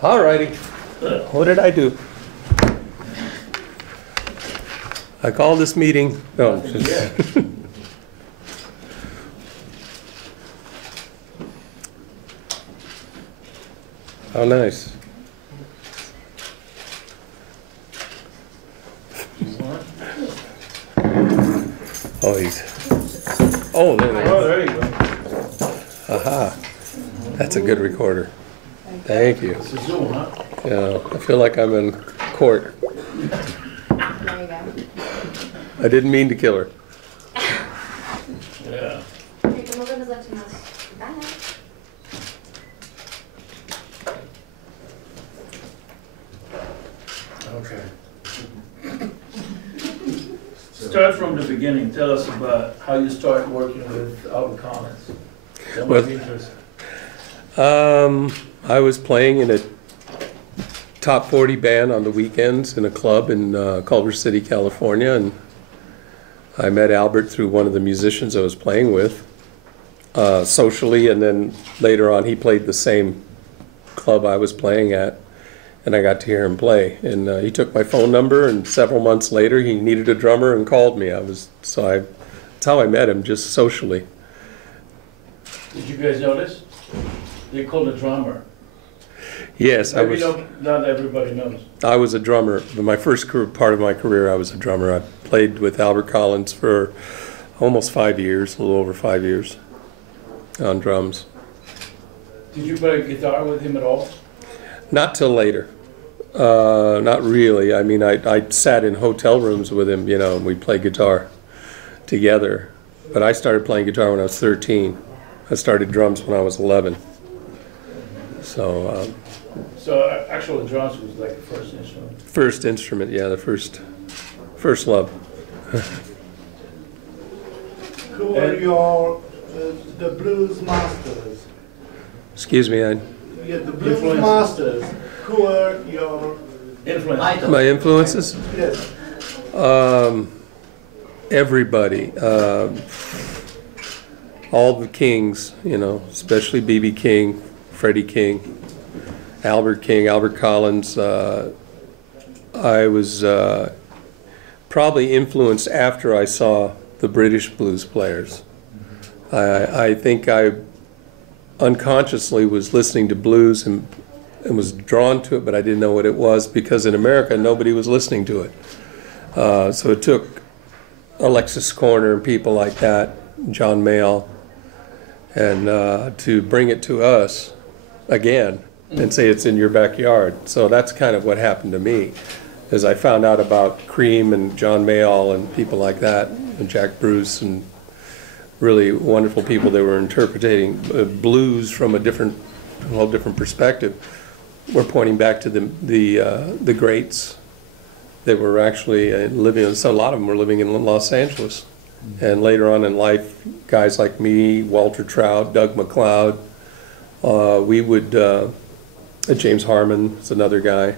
All righty. What did I do? I called this meeting. No, just how nice. Oh, he's. Oh, no, no. Oh, there you go. Aha. That's a good recorder. Thank you. It's a Zoom, huh? Yeah, I feel like I'm in court. There you go. I didn't mean to kill her. Yeah. To możemy zaczynać. Okay. Start from the beginning. Tell us about how you started working with Albert Collins. That might be interesting. I was playing in a top 40 band on the weekends in a club in Culver City, California, and I met Albert through one of the musicians I was playing with socially, and then later on he played the same club I was playing at, and I got to hear him play. And he took my phone number, and several months later he needed a drummer and called me. That's how I met him, just socially. Did you guys notice? They called a drummer. Yes, Maybe not everybody knows. I was a drummer. In my first part of my career, I was a drummer. I played with Albert Collins for almost 5 years, a little over 5 years, on drums. Did you play guitar with him at all? Not till later. Not really. I mean, I sat in hotel rooms with him, you know, and we'd play guitar together. But I started playing guitar when I was 13. I started drums when I was 11. So actual drums was like the first instrument? First instrument, yeah, the first love. Who are your, the blues masters? Excuse me, Yeah, the blues masters. Who are your influences? My influences? Yes. Everybody. All the Kings, you know, especially B.B. King, Freddie King, Albert King, Albert Collins. I was probably influenced after I saw the British blues players. I think I unconsciously was listening to blues and was drawn to it, but I didn't know what it was because in America nobody was listening to it. So it took Alexis Corner and people like that, John Mayall, and to bring it to us again and say it's in your backyard. So that's kind of what happened to me, as I found out about Cream and John Mayall and people like that, and Jack Bruce, and really wonderful people that were interpreting blues from a whole different perspective. We're pointing back to the greats that were actually living. So a lot of them were living in Los Angeles. And later on in life, guys like me, Walter Trout, Doug McLeod, we would, James Harmon is another guy.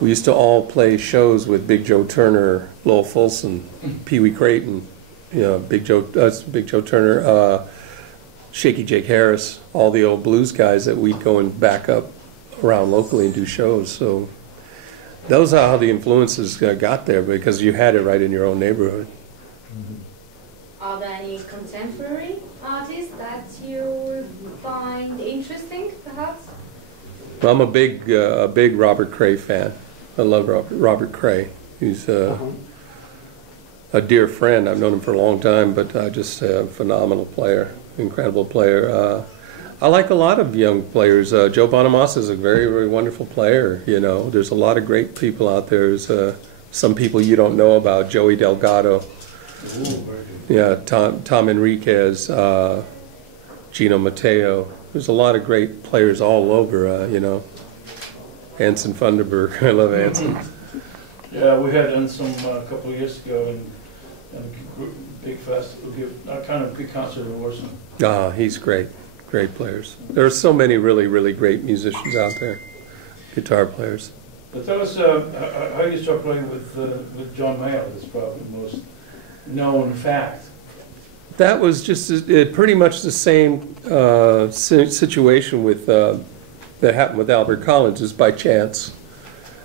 We used to all play shows with Big Joe Turner, Lowell Fulson, Pee Wee Creighton, you know, Big Joe Turner, Shaky Jake Harris, all the old blues guys that we'd go and back up around locally and do shows. So those are how the influences got there, because you had it right in your own neighborhood. Are there any contemporary artists that you find interesting, perhaps? I'm a big Robert Cray fan. I love Robert Cray. He's a dear friend. I've known him for a long time, but just a phenomenal player, incredible player. I like a lot of young players. Joe Bonamassa is a very, very wonderful player. You know, there's a lot of great people out there. There's some people you don't know about. Joey Delgado. Yeah, Tom Enriquez, Gino Mateo. There's a lot of great players all over, you know. Anson Funderburg. I love Anson. Yeah, we had Anson a couple of years ago, and a big festival, kind of big concert in Warsaw. Ah, he's great. Great players. There are so many really, really great musicians out there, guitar players. But tell us how you start playing with John Mayall. That's probably the most known fact. That was just pretty much the same situation with that happened with Albert Collins is by chance.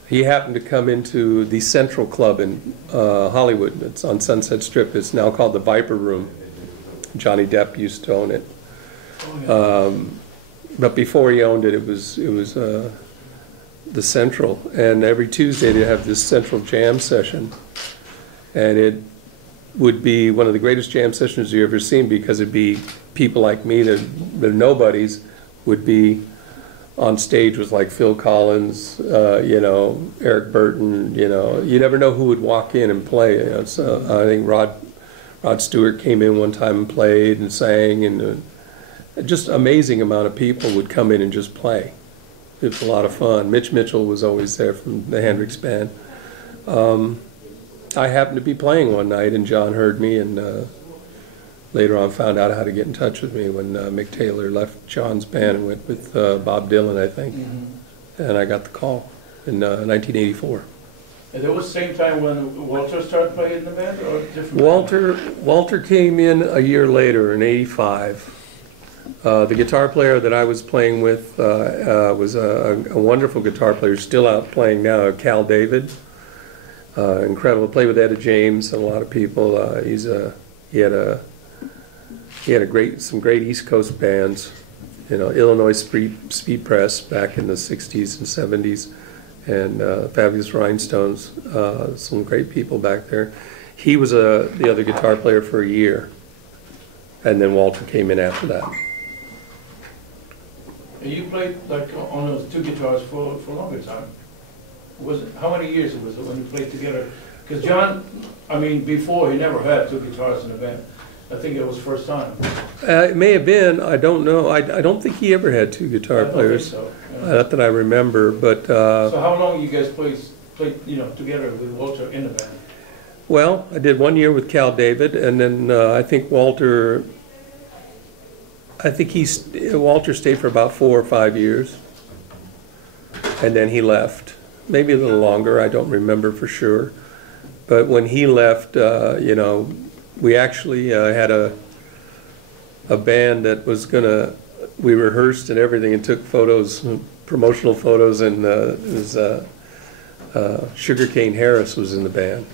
He happened to come into the Central Club in Hollywood. It's on Sunset Strip. It's now called the Viper Room. Johnny Depp used to own it. But before he owned it, it was the Central. And every Tuesday they have this Central Jam session. And it would be one of the greatest jam sessions you've ever seen, because it'd be people like me that are nobodies would be on stage with like Phil Collins, you know, Eric Burton, you know. You never know who would walk in and play. You know. So I think Rod Stewart came in one time and played and sang, and just amazing amount of people would come in and just play. It was a lot of fun. Mitch Mitchell was always there from the Hendrix Band. I happened to be playing one night, and John heard me, and later on found out how to get in touch with me when Mick Taylor left John's band and went with Bob Dylan, I think. And I got the call in 1984. And it was the same time when Walter started playing in the band, or different? Walter came in a year later in '85. The guitar player that I was playing with was a wonderful guitar player, still out playing now, Cal David. Incredible. Played with Etta James and a lot of people. He had some great East Coast bands. You know, Illinois Speed Press back in the '60s and '70s, and Fabulous Rhinestones. Some great people back there. He was the other guitar player for a year, and then Walter came in after that. And you played like on those two guitars for a longer time. How many years was it when you played together? Because John, I mean, before he never had two guitars in the band. I think it was first time. It may have been. I don't know. I don't think he ever had two guitar players. I don't think so. Not that I remember. But so how long you guys played together with Walter in the band? Well, I did 1 year with Cal David, and then I think Walter. Walter stayed for about 4 or 5 years, and then he left. Maybe a little longer. I don't remember for sure. But when he left, you know, we actually had a band that was we rehearsed and everything and took photos, promotional photos, and Sugarcane Harris was in the band.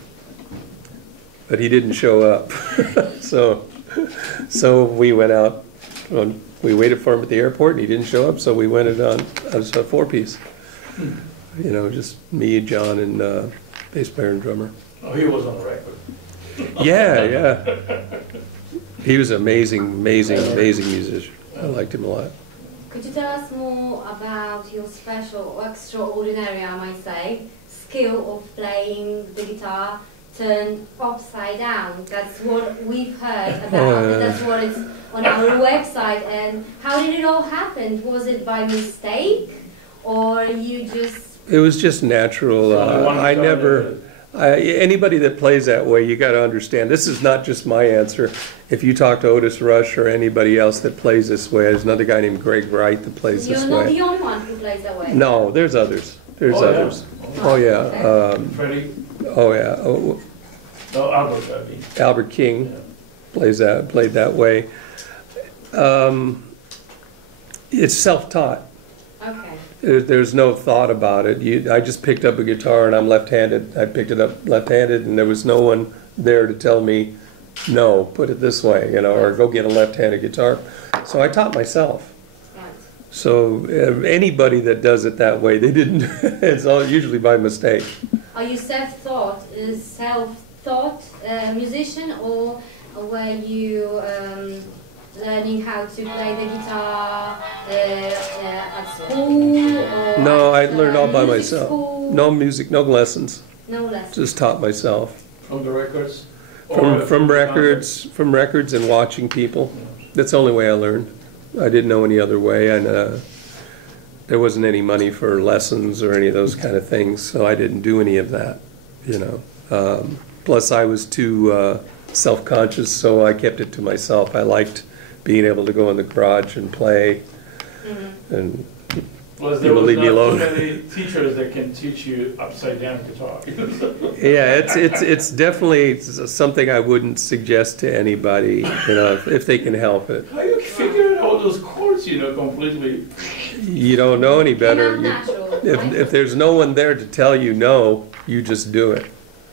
But he didn't show up. so we went out, we waited for him at the airport, and he didn't show up, so we went it on as a 4-piece. You know, just me, John, and bass player and drummer. Oh, he was on the record. Yeah. He was an amazing musician. I liked him a lot. Could you tell us more about your special or extraordinary, I might say, skill of playing the guitar turned upside down? That's what we've heard about. That's what it's on our website. And how did it all happen? Was it by mistake, or you just... It was just natural. Anybody that plays that way, you got to understand, this is not just my answer. If you talk to Otis Rush or anybody else that plays this way, there's another guy named Greg Wright that plays this way. You're not the only one who plays that way. No, there's others. There's others. Yeah. Oh, yeah. Freddie? Oh, yeah. Oh, No, Albert, I mean. Albert King played that way. It's self-taught. Okay. There's no thought about it. I just picked up a guitar, and I'm left-handed. I picked it up left-handed, and there was no one there to tell me, no, put it this way, you know, or go get a left-handed guitar. So I taught myself. Right. So anybody that does it that way, they didn't. It's all usually by mistake. Are you self-taught musician, or were you learning how to play the guitar at school? Or No, I learned all by myself. School? No music, no lessons. No lessons. Just taught myself. From the records? From records and watching people. That's the only way I learned. I didn't know any other way, and there wasn't any money for lessons or any of those kind of things, so I didn't do any of that, you know. Plus, I was too self-conscious, so I kept it to myself. I liked being able to go in the garage and play, and Plus, there was not too many teachers that can teach you upside down guitar. Yeah, it's definitely something I wouldn't suggest to anybody, you know, if they can help it. How you figure out all those chords, you know, completely? You don't know any better. Came out natural, right? If there's no one there to tell you no, you just do it.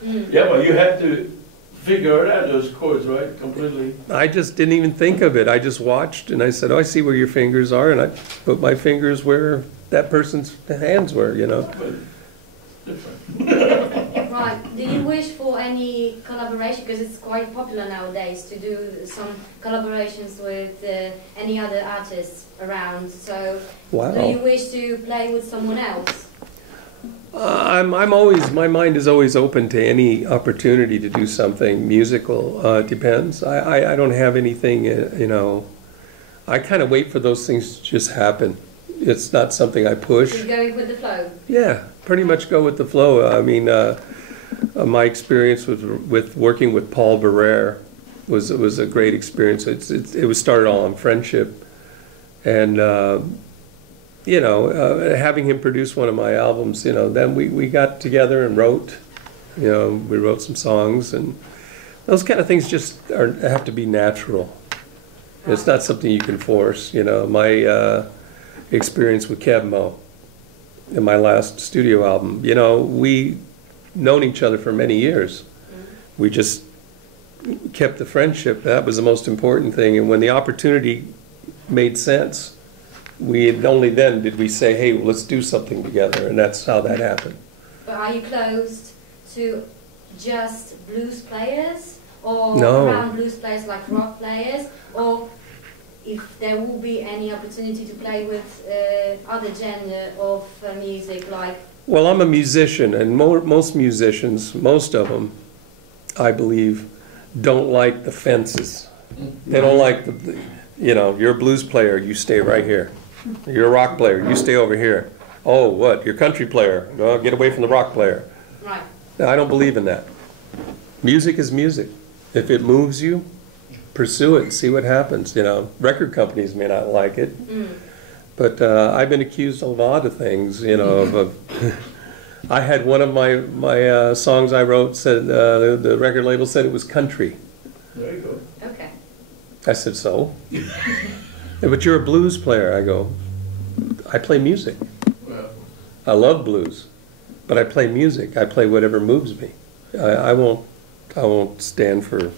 Yeah, but you had to figure it out, those chords, right? Completely. I just didn't even think of it. I just watched and I said, oh, I see where your fingers are, and I put my fingers where that person's hands were, you know. But different. Right. Do you wish for any collaboration? Because it's quite popular nowadays to do some collaborations with any other artists around. So, Wow. do you wish to play with someone else? I'm always, my mind is always open to any opportunity to do something musical. It depends. I don't have anything, you know, I kind of wait for those things to just happen. It's not something I push. You're going with the flow. Yeah, pretty much go with the flow. I mean, my experience with working with Paul Barrere was a great experience. It was started all on friendship, and you know, having him produce one of my albums, you know, then we got together and wrote. You know, we wrote some songs, and those kind of things just have to be natural. It's not something you can force. You know, my experience with Kebmo in my last studio album, you know, we known each other for many years. We just kept the friendship. That was the most important thing. And when the opportunity made sense, only then did we say, hey, let's do something together. And that's how that happened. But are you closed to just blues players, or No. around blues players like rock players, or if there will be any opportunity to play with other genre of music like? Well, I'm a musician, and most musicians, most of them, I believe, don't like the fences. They don't like you know, you're a blues player, you stay right here. You're a rock player, you stay over here. Oh, what? You're a country player, well, get away from the rock player. Right. I don't believe in that. Music is music. If it moves you, pursue it, see what happens. You know, record companies may not like it, but I've been accused of a lot of things. You know, I had one of my songs I wrote said the record label said it was country. There you go. Okay. I said so. But you're a blues player. I go, I play music. Well, I love blues, but I play music. I play whatever moves me. I won't stand for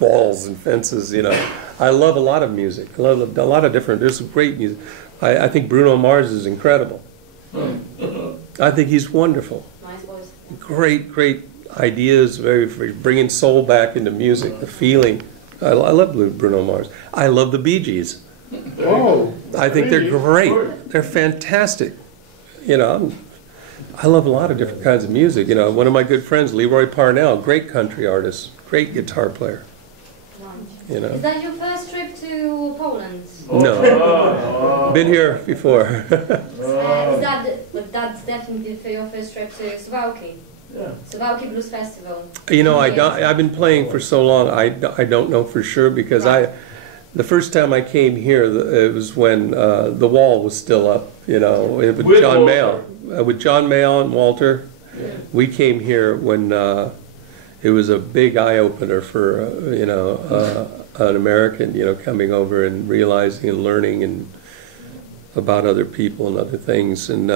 walls and fences, you know. I love a lot of music. I love a lot of different, there's some great music. I think Bruno Mars is incredible. I think he's wonderful. Nice voice. Great ideas, very bringing soul back into music, the feeling. I love Bruno Mars. I love the Bee Gees. Oh, I think they're great. They're fantastic. You know, I love a lot of different kinds of music. You know, one of my good friends, Leroy Parnell, great country artist, great guitar player. Nice. You know. Is that your first trip to Poland? No, been here before. That's definitely for your first trip to Suwałki. yeah. Suwałki Blues Festival. You know, I've been playing for so long. I don't know for sure because the first time I came here, it was when the wall was still up. You know, with John Mayall, with John Mayall and Walter. Yeah. We came here when it was a big eye opener for you know an American, you know, coming over and realizing and learning and about other people and other things, and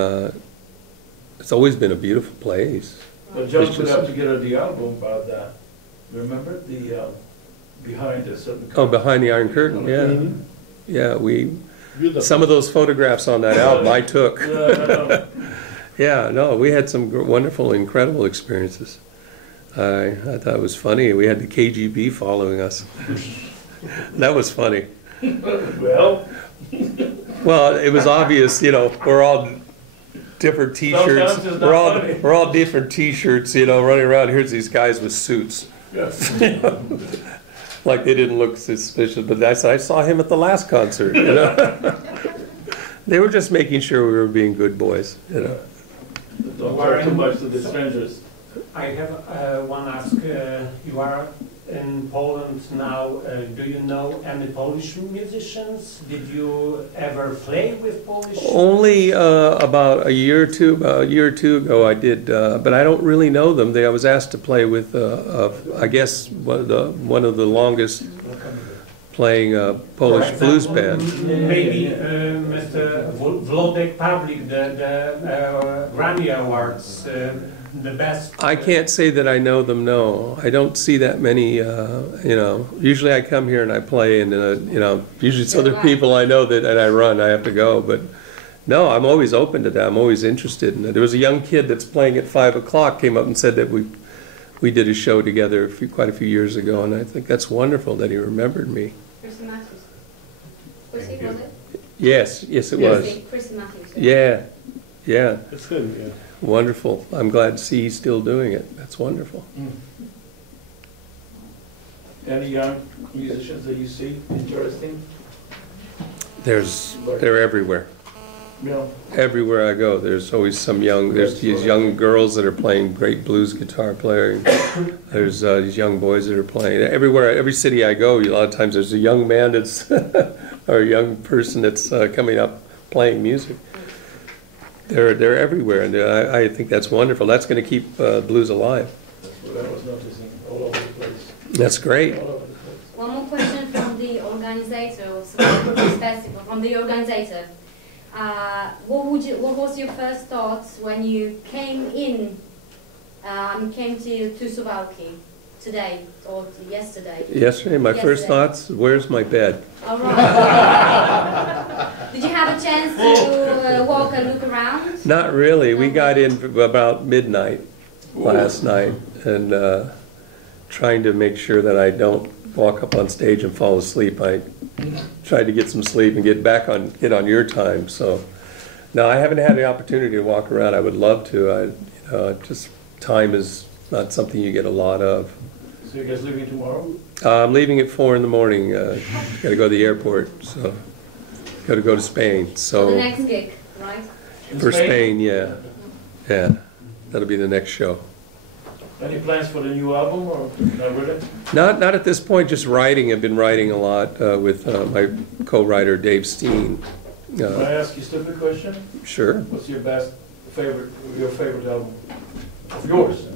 it's always been a beautiful place. But John put up together the album about that. Remember the behind a certain. Oh, Behind the Iron Curtain, yeah, yeah. Some of those photographs on that album I took. Yeah, no, we had some wonderful, incredible experiences. I thought it was funny. We had the KGB following us. That was funny. Well, it was obvious, you know, we're all different T-shirts. Sometimes it's not funny. We're all different T-shirts, you know, running around. Here's these guys with suits. Like they didn't look suspicious, but I saw him at the last concert, you know. They were just making sure we were being good boys, you know. Don't talk too much to the strangers. I have one ask. You are in Poland now. Do you know any Polish musicians? Did you ever play with Polish? Only about a year or two ago I did, but I don't really know them. I was asked to play with, I guess, one of the longest playing a Polish For blues example, band. Maybe Mr. Wlodek Pavlik, the Grammy Awards, the best. I can't say that I know them, no. I don't see that many, you know. Usually I come here and I play and, you know, usually it's other people I know that, and I run, I have to go. But no, I'm always open to that. I'm always interested in it. There was a young kid that's playing at 5 o'clock, came up and said that we did a show together quite a few years ago, and I think that's wonderful that he remembered me. Chrissy Matthews. Chrissy, was it? Yes, yes it was. Chrissy Matthews. Yeah, yeah, That's good, yeah. wonderful. I'm glad to see he's still doing it. That's wonderful. Any young musicians that you see interesting? They're everywhere. Yeah. Everywhere I go, there's always there's these young girls that are playing great blues guitar playing. There's these young boys that are playing. Everywhere, every city I go, a lot of times there's a young man that's, or a young person that's coming up playing music. They're everywhere, and I think that's wonderful. That's going to keep blues alive. That's what I was noticing all over the place. That's great. All over the place. One more question from the organizer of Suwałkach Festival, from the organizer. What was your first thoughts when you came to Suwałki today or yesterday? Yesterday, my first thoughts, where's my bed? All right. Did you have a chance to walk and look around? Not really. We got in about midnight last night, and trying to make sure that I don't walk up on stage and fall asleep. I tried to get some sleep and get on your time. So, no, I haven't had the opportunity to walk around. I would love to. Just time is not something you get a lot of. So you guys leaving tomorrow? I'm leaving at 4 in the morning. Got to go to the airport. So, got to go to Spain. So the next gig, right? For Spain, yeah, yeah. That'll be the next show. Any plans for the new album, or not really? Not at this point, just writing. I've been writing a lot with my co-writer Dave Steen. Can I ask you a stupid question? Sure. What's your favorite album of yours?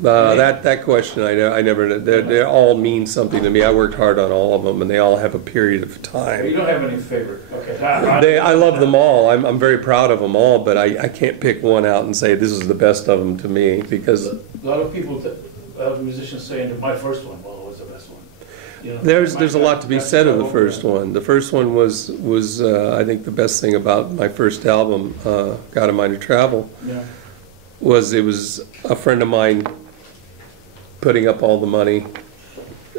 That question, I never, they all mean something to me. I worked hard on all of them, and they all have a period of You time. don't have any favorite? Okay. I love them all. I'm very proud of them all, but I can't pick one out and say this is the best of them to me, because A lot of people, a lot of musicians saying that my first one was the best one. You know, there's a lot to be said of the first one. The first one was I think the best thing about my first album, God of Mine to Travel, Yeah. was it was a friend of mine putting up all the money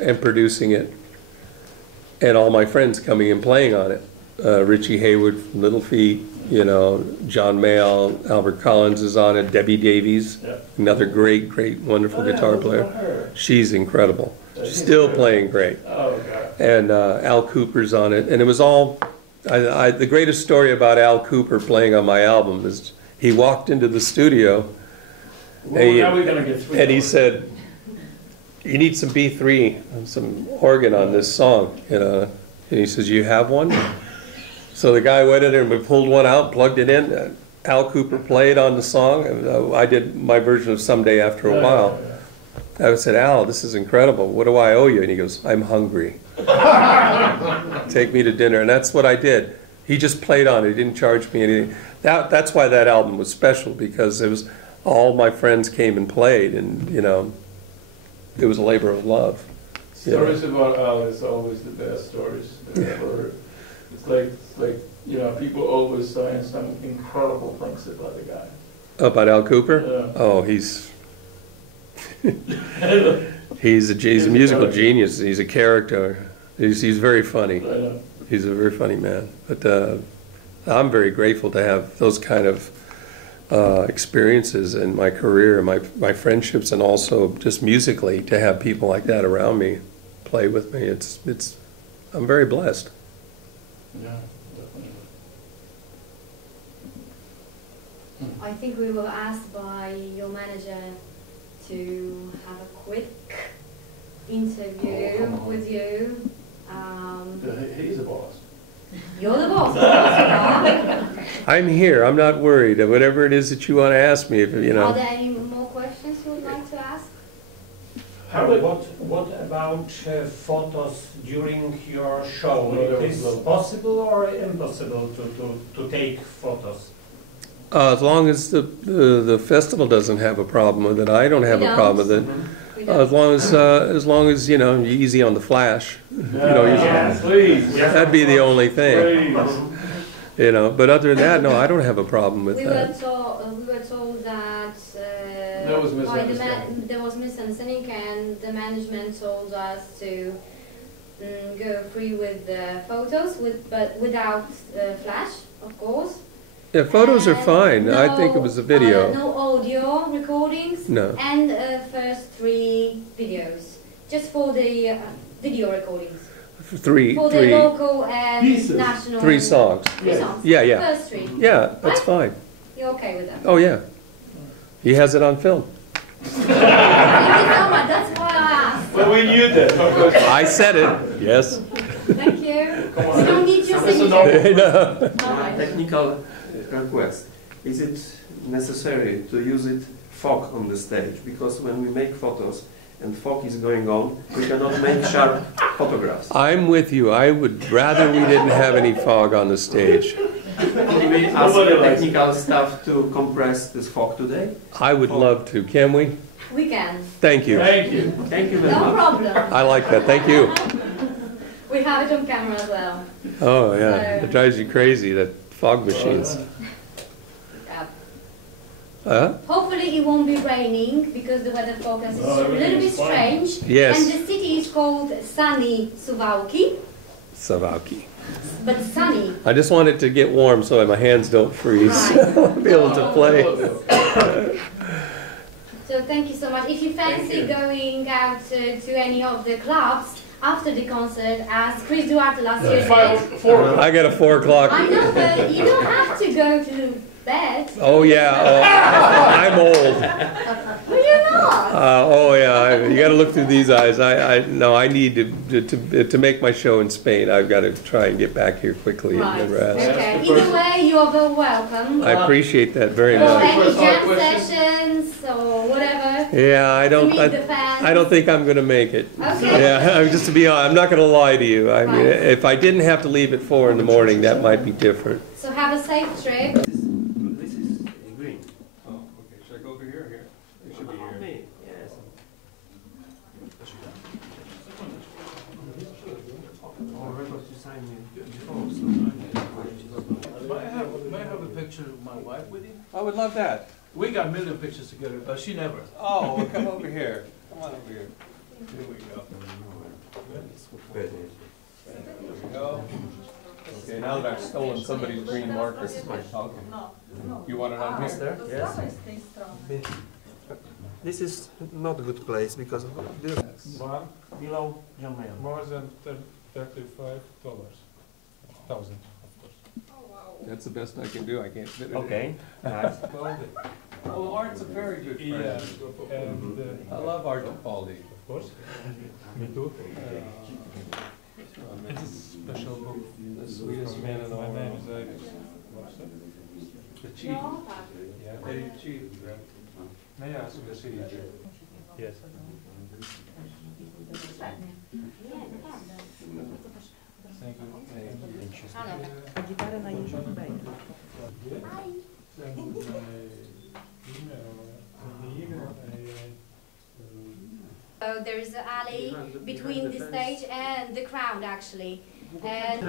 and producing it, and all my friends coming and playing on it. Richie Hayward from Little Feat, you know, John Mayall, Albert Collins is on it, Debbie Davies, Yeah. another great, great, wonderful guitar player. She's incredible. She's still playing great. Oh, God. And Al Cooper's on it, and it was all. The greatest story about Al Cooper playing on my album is he walked into the studio. Well, now we're going to get 3 And he hours. said, "You need some B3, some organ on this song, you know." And he says, "You have one?" So the guy went in there and we pulled one out, plugged it in. Al Cooper played on the song. And, I did my version of Someday After a While. I said, "Al, this is incredible. What do I owe you?" And he goes, "I'm hungry. Take me to dinner." And that's what I did. He just played on it. He didn't charge me anything. That's why that album was special, because it was all my friends came and played, and you know, it was a labor of love. Stories about Al is always the best stories that I've ever heard. It's like, you know, people always saying some incredible things about the guy. About Al Cooper? Yeah. Oh, he's he's a musical genius. He's a character. He's very funny. He's a very funny man. But I'm very grateful to have those kind of experiences in my career, my friendships, and also just musically to have people like that around me play with me. I'm very blessed. Yeah, definitely. I think we were asked by your manager to have a quick interview with you. He's the boss. You're the boss, of course you are. I'm here. I'm not worried. Whatever it is that you want to ask me, if you know. Are there any more questions you would like to ask? What about about photos during your show. No, It is possible or impossible to take photos? As long as the festival doesn't have a problem with it, I don't have a problem with it. We don't. As long as you know, you're easy on the flash. Please. That'd be the only thing. Please. You know, but other than that, no, I don't have a problem with We that. were told that There was by misunderstanding. there was misunderstanding, and the management told us to go free with the photos, but without flash, of course. Yeah, photos are And fine. I think it was a video. No audio recordings. No. And first 3 videos, just for the video recordings. Three For the local and Pieces. national. 3 songs. 3 songs. Yeah, yeah. First 3. Yeah, that's fine. You're okay with that? Oh yeah, he has it on film. Thank you so much. That's why I asked. Well, we knew that. Of course. I said it. Yes. Thank you. Come on. You don't need your Listen, signature. No. Alright. Technical request. Is it necessary to use it fog on the stage? Because when we make photos and fog is going on, we cannot make sharp photographs. I'm with you. I would rather we didn't have any fog on the stage. Can we ask the technical staff to compress this fog today? I would love to. Can we? We can. Thank you. Thank you. Thank you very No much. problem. I like that. Thank you. We have it on camera as well. Oh yeah, it drives you crazy, that fog machines. Yeah. Hopefully it won't be raining because the weather forecast is No, a little bit everything's fine. strange. Yes. And the city is called sunny Suwałki, Suwałki. but sunny. I just want it to get warm so my hands don't freeze. Right. Be able to play. So thank you so much. If you fancy going out to any of the clubs after the concert, as Chris Duarte last year did, 4 I got a 4 o'clock. I know, but you don't have to go to bed. Oh yeah, I'm old. Well, you're not. Oh yeah, you got to look through these eyes. I need to make my show in Spain. I've got to try and get back here quickly Right. and rest. Okay. Either way, you are very welcome. I appreciate that very For much. any First jam question. sessions or whatever. Yeah, I To meet the don't. fans. I don't think I'm going to make it. Okay. Yeah, just to be honest, I'm not going to lie to you. I mean, Right. if I didn't have to leave at 4 in the morning, that might be different. So have a safe trip. This is green. Oh, okay. Should I go over here? Here. It should be Me, yes. Oh, record to sign me before, so May I have a picture of my wife with you? I would love that. We got a million pictures together, but she never. Oh, well, come over here. Come on over here. Here we go. There we go. Okay, now that I've stolen somebody's green marker. Okay. You want it on here? Yes. This is not a good place because below John Mayer. More than $35,000, of course. That's the best I can do. I can't fit it. Okay, nice. Oh, Art's a very good friend. Yeah, and I love Art Capaldi. of course, me too. It's a special book. The sweetest man in the My world. name is Alex. The chief. Yeah. Hey, chief. May I ask you to see it? Yes. Thank you. Gitarę na Jeziorze Bejdę. Send my email in the evening. So there is an alley between the stage and the crowd actually. And